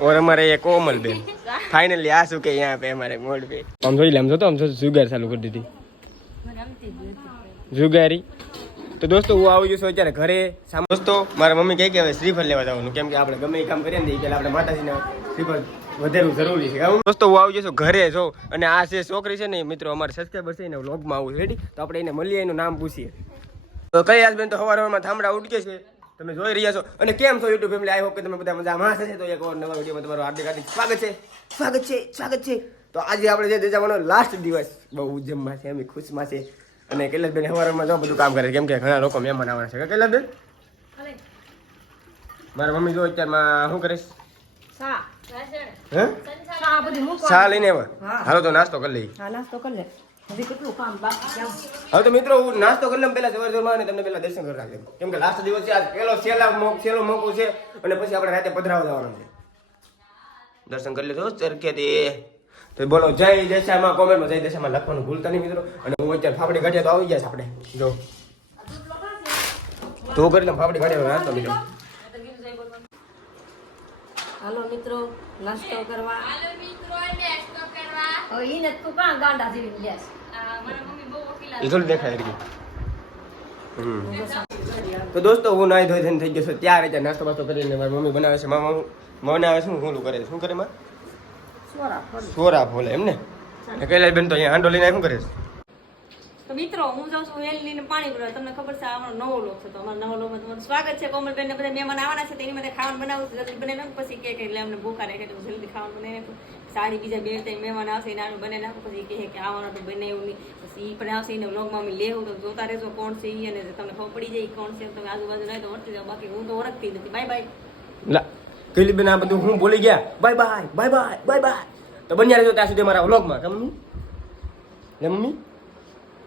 और हमारे ये कोमल बेन फाइनली आ चुके हैं यहाँ पे हमारे मोड पे हम જોઈ લે આમ જોતો આમ જો જુગાર ચાલુ કરી દીધી જુગારી તો દોસ્તો હું આવી ગયો છું અત્યારે ઘરે સામે દોસ્તો મારા મમ્મી કહે કે હવે શ્રીફળ લેવા જવાનું કેમ કે આપણે ગમે એ કામ કરીએ ને એ પહેલા આપણે માતાજીને શ્રીફળ વધારવું જરૂરી છે કાં? દોસ્તો હું આવી ગયો છું ઘરે જો અને આ જે છોકરી છે ને એ મિત્રો અમારે સબસ્ક્રાઈબર છે ને વ્લોગમાં આવું રેડી તો આપણે એને મળીએ એનું નામ પૂછીએ તો કઈ બેન તો સવાર સવારમાં થાંભળા ઉડકે છે તમે જોઈ રહ્યા છો. અને કેમ છો યુટ્યુબ ફેમિલી? આઈ હોપ કે તમે બધા મજામાં હશે. તો એક વાર નવા વિડીયોમાં તમારું હાર્દિક હાર્દિક સ્વાગત છે. સ્વાગત છે સ્વાગત છે. તો આજે આપણે જે દેજાવાનો લાસ્ટ દિવસ બહુ ઉજમમાં છે અમે ખુશમાં છે. અને કૈલાસબેન હવારમાં જો બધું કામ કરે કેમ કે ઘણા લોકો મહેમાન આવવાના છે. કૈલાસબેન મારા મમ્મી જો અત્યારમાં શું કરીશ છે? સા હે? સા બધી મૂકો ચા લઈને આવ્યા? હા. હાલો તો નાસ્તો કરી લઈએ. હા નાસ્તો કરી લે. હવે તો મિત્રો હું નાસ્તો કરી લઉં પહેલા સવાર સવારમાં અને તમને પહેલા દર્શન કરી રાખજો કેમ કે લાસ્ટ દિવસ છે આજ પહેલો છેલ્લા મોક છેલ્લો મોકો છે અને પછી આપણે રાતે પધરાવા જવાનું છે. દર્શન કરી લેજો ચરકેથી તો બોલો જય દશામાં કોમેન્ટમાં જય દશામાં લખવાનું ભૂલતા નહીં મિત્રો. અને હું અત્યારે ફાફડી ગાંઠિયા તો આવી ગયા છે આપણે. જો. તો કરી લઉં ફાફડી ગાંઠિયા નાસ્તો મિત્રો હાલો મિત્રો નાસ્તો કરવા. હવે ઈને તું કાં ગાંડા જેવી લેસ એ થોડું દેખાય રહી તો દોસ્તો હું નાઈ ધોઈ થઈને થઈ ગયો છું. ત્યારે ત્યાં નાસ્તો બાસ્તો કરીને મારી મમ્મી બનાવે છે. મામા બનાવે શું શું કરે છે. શું કરે માં? સોરા ફોલે એમ ને? કૈલાસ બેન તો અહીંયા હાંડો લઈને શું કરે છે? તો મિત્રો, હું જાઉં છું વેલ લઈને પાણી ભરવા. તમને ખબર છે, આ નવો લોક છે, તો અમારા નવો લોકમાં તમારું સ્વાગત છે. કોમલબેન ને બધા મહેમાન આવવાના છે, તેની માટે ખાવાનું બનાવું જલ્દી બનાવી નાખું, પછી કે એટલે અમને ભૂખા રહે તો જલ્દી ખાવાનું બનાવી નાખું. સારી બીજા બે ત્રણ મહેમાન આવશે, એને આનું બનાવી નાખું. પછી કહે કે, આવવાનું તો બને એવું નહીં. પછી એ પણ આવશે, એને વ્લોગમાં અમે લેવું તો જોતા રહેજો કોણ છે એ અને તમને ખબર પડી જાય કોણ છે તમે આજુબાજુ નહીં તો ઓળખી જાઓ. બાકી હું તો ઓળખતી નથી. બાય બાય લા કૈલી બેન આ બધું હું બોલી ગયા. Bye bye bye bye bye bye તો બન્યા રહેજો ત્યાં સુધી મારા વ્લોગમાં. મમ્મી. મમ્મી?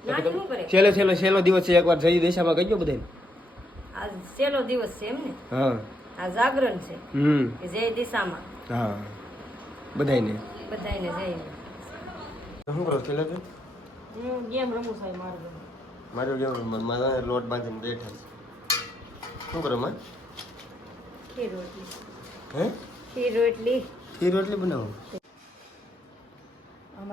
છેલ્લો છેલ્લો છેલ્લો દિવસ છે એકવાર જઈ દેશામાં કહી ગયો બધાને આ છેલ્લો દિવસ છે એમ ને હા. આ જાગરણ છે. હમ. જય દિશામાં. હા. બધાને બધાને જય શું કરો છેલ્લે હું ગેમ રમું સાહેબ મારું. મારો જેવું મારા લોટ બાંધીને બેઠા છે. શું કરો માં? ખીર રોટલી. હે? ખીર રોટલી. ખીર રોટલી બનાવો?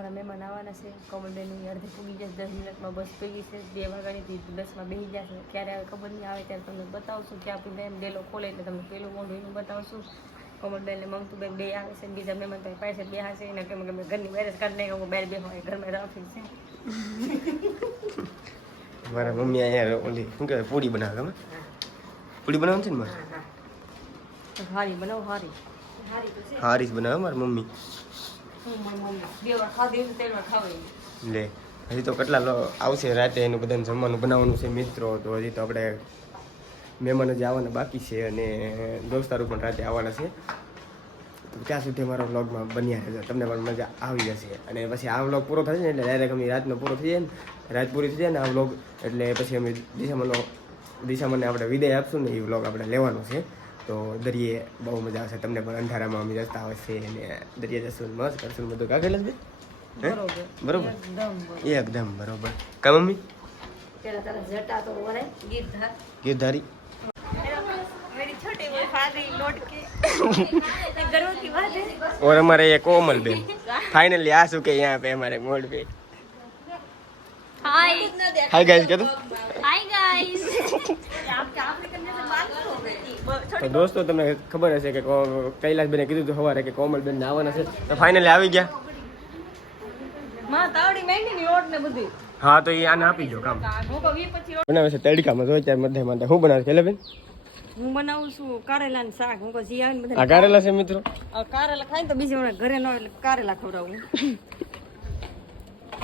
અમારા મહેમાન આવવાના છે. કોમલબેન અડધી પૂગી જશે દસ મિનિટમાં બસ પૈકી છે બે વાગ્યાની બસમાં બેસી જશે. ક્યારે આવે ખબર નહીં આવે ત્યારે તમને બતાવશું ક્યાં આપણે એમ ડેલો ખોલે એટલે તમને પેલું મોઢું એનું બતાવશું. કોમલબેન મંગતું મમતુબેન બે આવે છે બીજા મહેમાન તો પાસે બે હશે એને કેમ કે મેં ઘરની બહાર કરી નહીં હું બહાર બે હોય ઘરમાં રાખી છે. મારા મમ્મી અહીંયા ઓલી શું કહેવાય પૂરી બનાવે તમે પૂરી બનાવે છે ને મારે? હારી બનાવો હારી. હારી તો છે. હારીસ બનાવે મારી મમ્મી. મારી લે, હજી તો કેટલા આવશે રાતે એનું બધાને જમવાનું બનાવવાનું છે મિત્રો, તો હજી તો આપણે મહેમાનો જે આવવાના બાકી છે અને દોસ્તારો પણ રાતે આવવાના છે. તો ત્યાં સુધી અમારા વ્લોગમાં બન્યા રહેજો, તમને પણ મજા આવી જશે. અને પછી આ વ્લોગ પૂરો થશે ને એટલે ડાયરેક્ટ અમે રાતનો પૂરો થઈ જાય ને, રાત પૂરી થઈ જાય ને આ વ્લોગ, એટલે પછી અમે દિશામાંનો દિશામાંને આપણે વિદાય આપશું ને એ વ્લોગ આપણે લેવાનો છે. તો દરિયે બહુ મજા આવશે તમને પણ અંધારામાં અમે રસ્તા આવશે અને દરિયા જશું ને મસ્ત કરશું ને બધું કાગળ જ હે? બરોબર બરોબર એકદમ બરોબર એકદમ બરોબર કા મમ્મી પેલા તારા જટા તો વરે ગીત ધાર ગીરધારી मेरी छोटी बहन फाड़ी लौट के गर्व की बात है और हमारे ये कोमल बेन फाइनली आ चुके हैं यहाँ पे हमारे मोड पे हाय हाय गाइस कह दो हाय गाइस आप आपने करने से बात नहीं हो गई તો દોસ્તો તમને ખબર હશે કે કૈલાસબેને કીધું હતું સવારે કે કોમલબેન આવવાના છે. તો ફાઇનલી આવી ગયા. ની ને હા તો એ આને આપી દો કામ. હું બનાવે છે તડકામાં જોઈ ચાર મધ્ય માટે શું બનાવે છે બેન હું બનાવું છું કારેલા ને શાક. હું પછી આવીને બધા આ કારેલા છે મિત્રો? કારેલા ને તો બીજી ઘરે ન એટલે કારેલા ખવડાવું.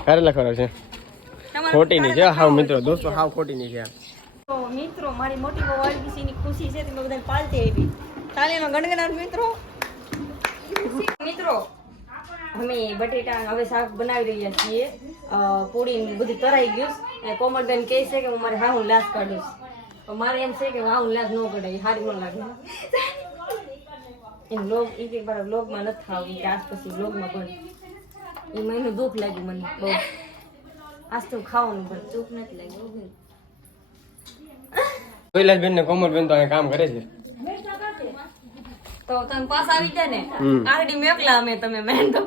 કારેલા ખવડાવશે છે. ખોટી નહીં છે હા હાવ મિત્રો દોસ્તો હાવ ખોટી નહીં છે મિત્રો, મારી મોટી બહુ આવી ગઈ છે ખુશી છે, તમે બધાને પાલતી આવી તાલીનો ગણગણાટ મિત્રો? મિત્રો, અમે બટેટા હવે શાક બનાવી રહ્યા છીએ. પૂરી બધું તરાઈ ગયું. અને કોમરબેન કહે છે કે હું મારે હા હું લાશ કાઢીશ મારે એમ છે કે હા હું લાશ ન કઢાય એ સારી ન લાગે. એમ લોગ એ કે મારા લોગમાં નથી ખાવું કે આજ પછી લોગમાં પણ. એ મને દુઃખ લાગ્યું મને બહુ. આજ તો ખાવાનું પણ દુઃખ નથી લાગ્યું કૈલાસબેન ને કોમલબેન તો અહીંયા કામ કરે છે તો તમે પાસ આવી જાય ને હમ. આરડી મેકલા અમે તમે મેન તો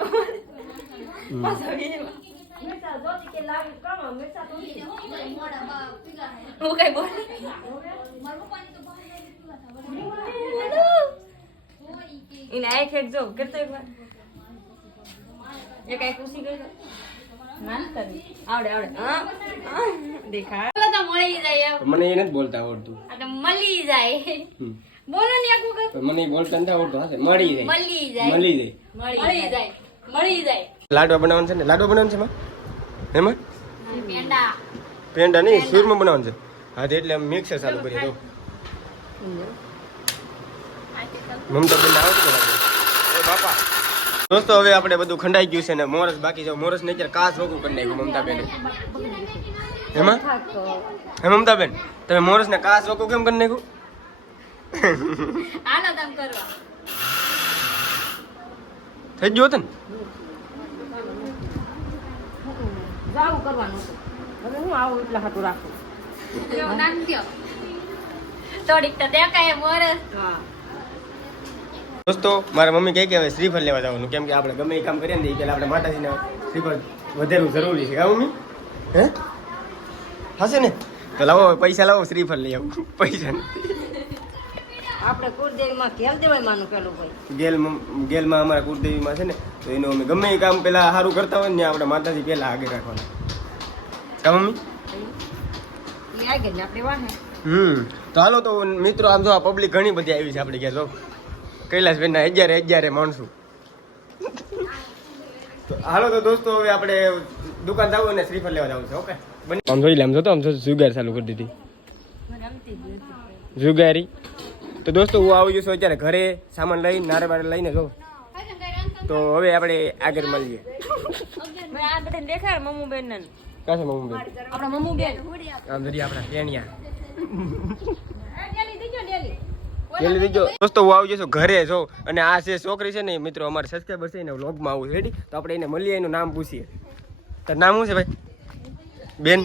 પાસ આવી જાય હું કઈ બોલ એને આ ખેડ જો કરતો એક વાર એ કઈ ખુશી ગઈ તો? ના ના કરી. આવડે આવડે હા હા. દેખા બોલો તો મળી જાય મને એ નથી બોલતા આવડતું. એટલે મળી જાય. બોલો ને આખું કઈ. મને બોલતા નથી આવડતું હા મળી જાય. મળી જાય. મળી જાય. મળી જાય. મળી જાય. લાડવા બનાવવાનું છે ને? લાડવા બનાવવાનું છે એમાં? એમાં પેંડા. પેંડા નહીં સૂરમાં બનાવવાનું છે. હા તો એટલે મિક્સર ચાલુ કરી દો મમતા બેન આવડતું બાપા. દોસ્તો હવે આપણે બધું ખંડાઈ ગયું છે ને મોરસ બાકી છે. મોરસ નહીં કાસ વગું કરી નાખ્યું મમતા બેન. એમાં? હે મમતા બેન તમે મોરસ ને રોકો કેમ કરી નાખ્યું? હાલો તમ કરવા. થઈ ગયો હતો ને? જાવું કરવાનું હવે હું આવું એટલે હાટું રાખું. થોડીક તો દેખાય મોરસ. હા. દોસ્તો મારા મમ્મી કહે કે હવે શ્રીફળ લેવા જવાનું. કેમ કે આપણે ગમે એ કામ કરીએ ને એ પહેલા આપણે માતાજીને શ્રીફળ વધારે જરૂરી છે. કા મમ્મી? હે? હશે ને? તો લાવો પૈસા લાવો શ્રીફળ લઈ આવું. પૈસા આપણે કુળદેવીમાં કેમ દેવાય માનું પેલું ભાઈ. ગેલ ગેલમાં અમારા કુળદેવીમાં છે ને તો એનું અમે ગમે એ કામ પહેલા સારું કરતા હોય ને આપણે માતાજી પહેલા આગળ રાખવાના. કા મમ્મી? આગળ આપણે વાહે. હમ. તો હાલો તો મિત્રો આમ જો આ પબ્લિક ઘણી બધી આવી છે આપણે ઘેર તો. કૈલાસબેનના અગિયારે અગિયારે માણસો. હાલો તો દોસ્તો હવે આપણે દુકાન જવું અને શ્રીફળ લેવા જવું છે ઓકે? આમ જોઈ લે આમ જોતો આમ જુગાર ચાલુ કરી દીધી. જુગારી. તો દોસ્તો હું આવી જઈશું અત્યારે ઘરે સામાન લઈને નારે બારે લઈને જો. તો હવે આપણે આગળ મળીએ. આ દેખાડ મમ્મુ બેન ને કાશે મમ્મી બેન આપણા મમ્મુ બેન આમ જરી આપણા ડેલી પેલી દીજો દોસ્તો હું આવી જઈશું ઘરે છો અને આ છે છોકરી છે ને મિત્રો અમારે સબસ્ક્રાઈબર છે એને વ્લોગમાં આવું છે. રેડી તો આપણે એને મળીએ એનું નામ પૂછીએ. તારું નામ શું છે ભાઈ? બેન?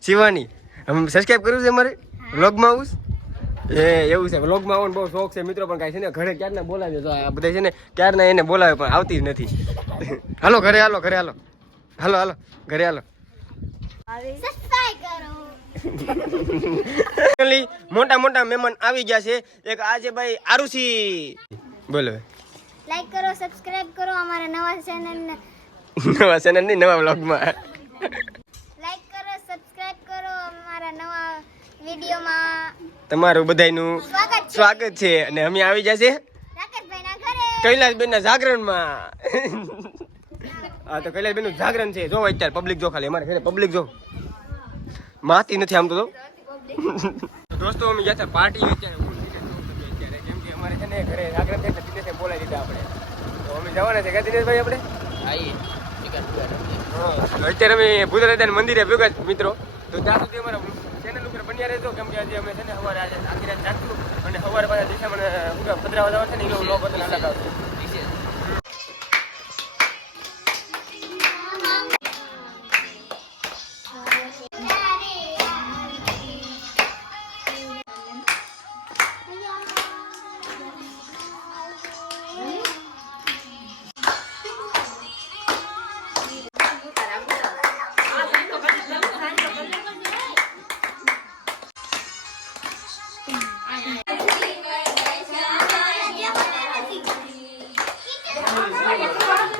શિવાની. હમ સબસ્ક્રાઈબ કર્યું છે અમારે? વ્લોગમાં આવું એ એવું છે. વ્લોગમાં આવવાનો બહુ શોખ છે. મિત્રો પણ કાંઈ છે ને ઘરે ક્યારના બોલાવે તો આ બધા છે ને ક્યારના એને બોલાવે પણ આવતી જ નથી. હાલો ઘરે હાલો ઘરે હાલો. હાલો હાલો. ઘરે હાલો. મોટા મોટા મહેમાન આવી ગયા છે. એક આ છે ભાઈ આરુષી. બોલો. લાઈક કરો સબસ્ક્રાઇબ કરો અમારા નવા ચેનલ ને. નવા ચેનલની નવા વ્લોગમાં લાઈક કરો સબસ્ક્રાઇબ કરો અમારા નવા વિડીયોમાં. તમારું બધાયનું સ્વાગત છે. અને અમે આવી ગયા ઘરે. કૈલાસબેન ના જાગરણમાં. હા તો કૈલાસબેનનું જાગરણ છે. જો અત્યારે પબ્લિક જો ખાલી અમારે ઘરે પબ્લિક જો. માતી નથી આમ તો. દોસ્તો અમે ગયા છે પાર્ટી અત્યારે અત્યારે. કેમ કે અમારે છે ને ઘરે આગ્રહ થાય એટલે દિનેશે બોલાવી દીધા આપણે. તો અમે જવાના છે કે દિનેશભાઈ આપણે? હા, અત્યારે અમે ભૂતરાજાના મંદિરે ભેગા મિત્રો. તો ત્યાં સુધી અમારા ચેનલ ઉપર બન્યા રહેજો. કેમ કે આજે અમે છે ને સવારે આજે આખી રાત જાગશું અને સવારે પાછા દિશામાં પધરાવા જવા છે ને એ લોકો અલગ આવશે.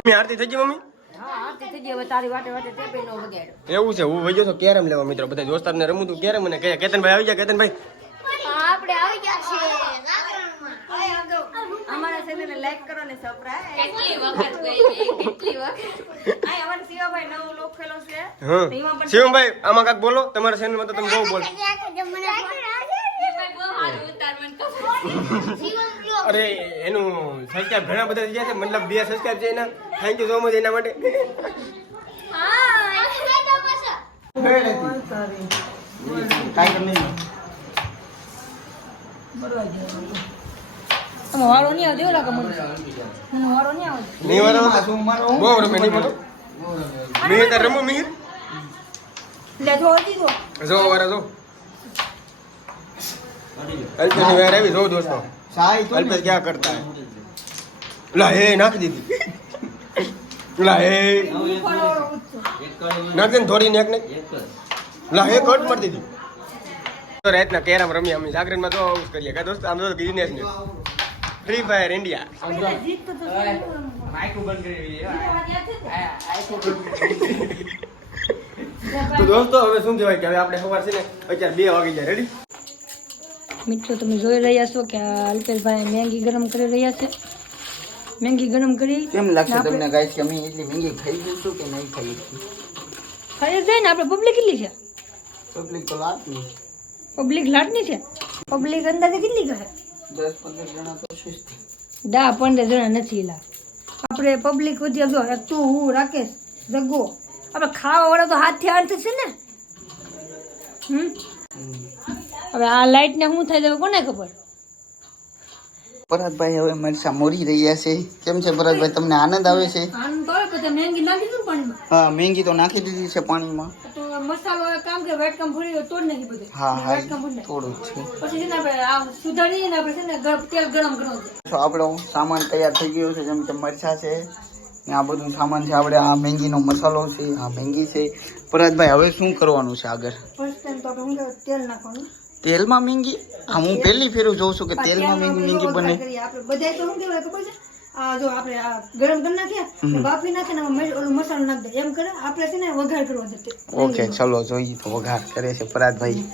મમ્મી આરતી થઈ ગઈ મમ્મી? હા આરતી થઈ ગઈ. હવે તારી વાટે વાટે ટેપે નો બગાડ્યો એવું છે હું વૈજો તો કેરમ લેવા મિત્રો? બધા દોસ્તારને રમું તું કેરમ મને? કહે કેતનભાઈ આવી ગયા કેતનભાઈ? આપણે આવી ગયા છે અમારા ચેનલને લાઈક કરો ને સબસ્ક્રાઇબ કેટલી વખત ગઈ કેટલી વખત? આ અમારા શિવાભાઈ નવો લોક ખેલો છે. હા. તો શિવમભાઈ આમાં કાંઈક બોલો? તમારા ચેનલમાં તો તમે બહુ બોલો. મને બહુ સારું ઉતાર મને ખબર અરે એનું સબસ્ક્રાઇબ ઘણા બધા થઈ ગયા છે. મતલબ બે સબસ્ક્રાઇબ છે એના. થેન્ક યુ સો મચ એના માટે. તમે વારો જો જો. જો જો. અલ્પેશની વેર આવી જો દોસ્તો. સાઈ તો અલ્પેશ ક્યાં કરતા હે? લા હે નાખી દીધી. લા હે નાખ દે થોડી નાખ ને. લા હે કટ મારી દીધી. તો રાતના કેરમ રમ્યા અમે. જાગરણમાં તો આવું કરીએ. કા દોસ્તો આમ તો ને. ફ્રી ફાયર ઇન્ડિયા તો. દોસ્તો હવે શું કહેવાય કે હવે આપણે સવાર છે ને અત્યારે બે વાગી જાય રેડી મિત્રો તમે જોઈ રહ્યા છો કે અલ્પેશભાઈ મેંગી ગરમ કરી રહ્યા છે. મેંગી ગરમ કરી કેમ લાગશે તમને ગાઈસ કે અમે એટલી મેંગી ખાઈ જઈશું કે નહીં ખાઈ ખાઈ જાય ને આપણે પબ્લિક કેટલી છે? પબ્લિક તો લાટની પબ્લિક લાટની છે? પબ્લિક અંદાજે કેટલી કહે? દસ પંદર જણા તો છે જ. દા જણા નથી લા આપણે પબ્લિક વધી જો તું હું રાકેશ જગ્ગો આપણે ખાવા વાળા તો હાથથી આર્થ છે ને? હમ. હવે આ લાઈટ ને શું થાય હવે કોને ખબર? પરાગભાઈ હવે મરસા મોરી રહ્યા છે. કેમ છે પરાગભાઈ? તમને આનંદ આવે છે? તો મેંગી હા મહેંગી તો નાખી દીધી છે પાણીમાં. તો મસાલો કામ કે વેટ કામ ભરી તોડ નાખી બધું. હા હા વેટ કામ ભરી થોડું છે. પછી ને આપણે આ સુધારીએ ને આપણે છે ને તેલ ગરમ છે તો આપણો સામાન તૈયાર થઈ ગયો છે જેમ કે મરચા છે ને આ બધું સામાન છે આપણે આ મેંગીનો મસાલો છે આ મેંગી છે. પરાજભાઈ હવે શું કરવાનું છે આગળ? ફર્સ્ટ ટાઈમ તો આપણે તેલ નાખવાનું. તેલમાં મેંગી? હા હું પહેલી ફેરું જોઉં છું કે તેલમાં મીંગી મીંગી બને. બધાય તો શું કહેવાય ખબર છે? આ જો આપણે ગરમ કરી નાખ્યા ને બાફી નાખે ને ઓલું મસાલો નાખી દે. એમ કરે આપણે છે ને વઘાર કરવો છે. ઓકે ચલો જોઈએ તો વઘાર કરે છે પરાગભાઈ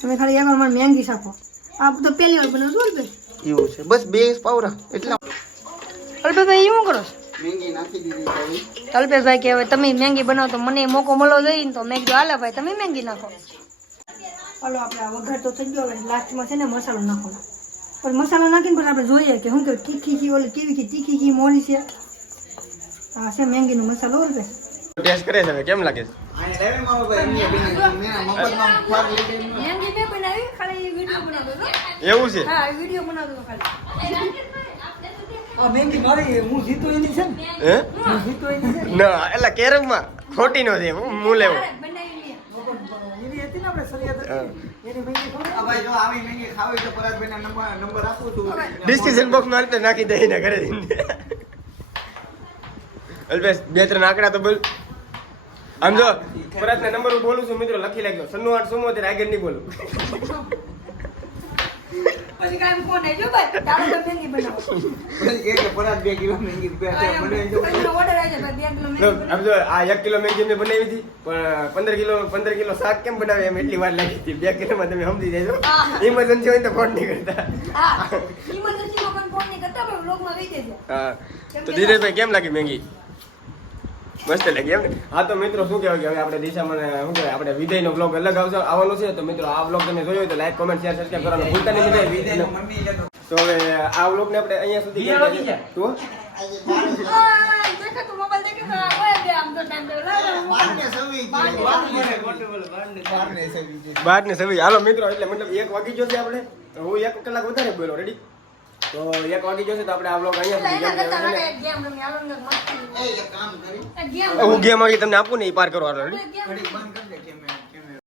તમે ખાલી વાર મને મેંગી શાખો આ તો પહેલી વાર બનાવું છું એવું છે. બસ બે પાવરા. એટલા અલ્પેભાઈ શું કરો છો? મેંગી નાખી દીધી છે કે હવે તમે મેંગી બનાવો તો મને મોકો મળવો જોઈએ ને તો મેં કીધું હાલે ભાઈ તમે મેંગી નાખો. હલો આપણે આ વઘાર તો થઈ ગયો હવે લાસ્ટમાં છે ને મસાલો નાખો પણ મસાલો નાખીને પણ આપણે જોઈએ કે શું કે તીખી ઘી ઓલી કેવી કે તીખી ઘી મોરી છે. આ છે મેંગીનો મસાલો ઓળખે ટેસ્ટ કરે છે કેમ લાગે છે? મેંગી મેં બનાવી ખાલી વીડિયો બનાવતો હતો એવું છે? હા વીડિયો બનાવતો ખાલી. ના? એટલે કેરમમાં ખોટી નો? છે હું હું લેવો. બનાવી ડિસ્કશન બોક્સમાં નાખી દઈ ને ઘરે અલ્પેશ બે ત્રણ આંકડા તો બોલ. આમ જો પરત નંબર હું બોલું છું મિત્રો લખી લાગ્યો સન્નુ આઠ સુમોતેર આગળ નહીં બોલું. પછી કાંઈ ફોન આવી ભાઈ તારો તો મેંગી બનાવો. ઓર્ડર આવી ભાઈ બે કિલો મેંગી આમ જો આ એક કિલો મેગી મેં બનાવી હતી પણ પંદર કિલો પંદર કિલો શાક કેમ બનાવે એમ એટલી વાર લાગી હતી. બે કિલો માં તમે સમજી જાય ઇમરજન્સી હોય તો ફોન નહીં કરતા. હા ઇમરજન્સીમાં પણ ફોન નહીં કરતા પણ હા. તો કેમ લાગી મેંગી? મસ્ત લાગી એમ હા તો મિત્રો શું કહેવાય કે હવે આપણે દિશામાં શું કહેવાય આપણે વિદયનો બ્લોગ અલગ આવશે આવવાનો છે. તો મિત્રો આ બ્લોગ તમે જોયો તો લાઈક કોમેન્ટ શેર સબસ્ક્રાઈબ કરવાનું ભૂલતા નહીં વિદય તો. હવે આ બ્લોગને આપણે અહીંયા સુધી તું દેખો તું મોબાઈલ દેખે તો? ઓય બે આમ તો ટાઈમ તો બાર ને સવી હાલો મિત્રો એટલે મતલબ એક વાગી ગયો છે આપણે. હું એક કલાક વધારે બોલો રેડી તો એક વાગી જશે તો આપણે આ બ્લોગ અહીંયા સુધી હું ગેમ આવી તમને આપું ને એ પાર કરવાનો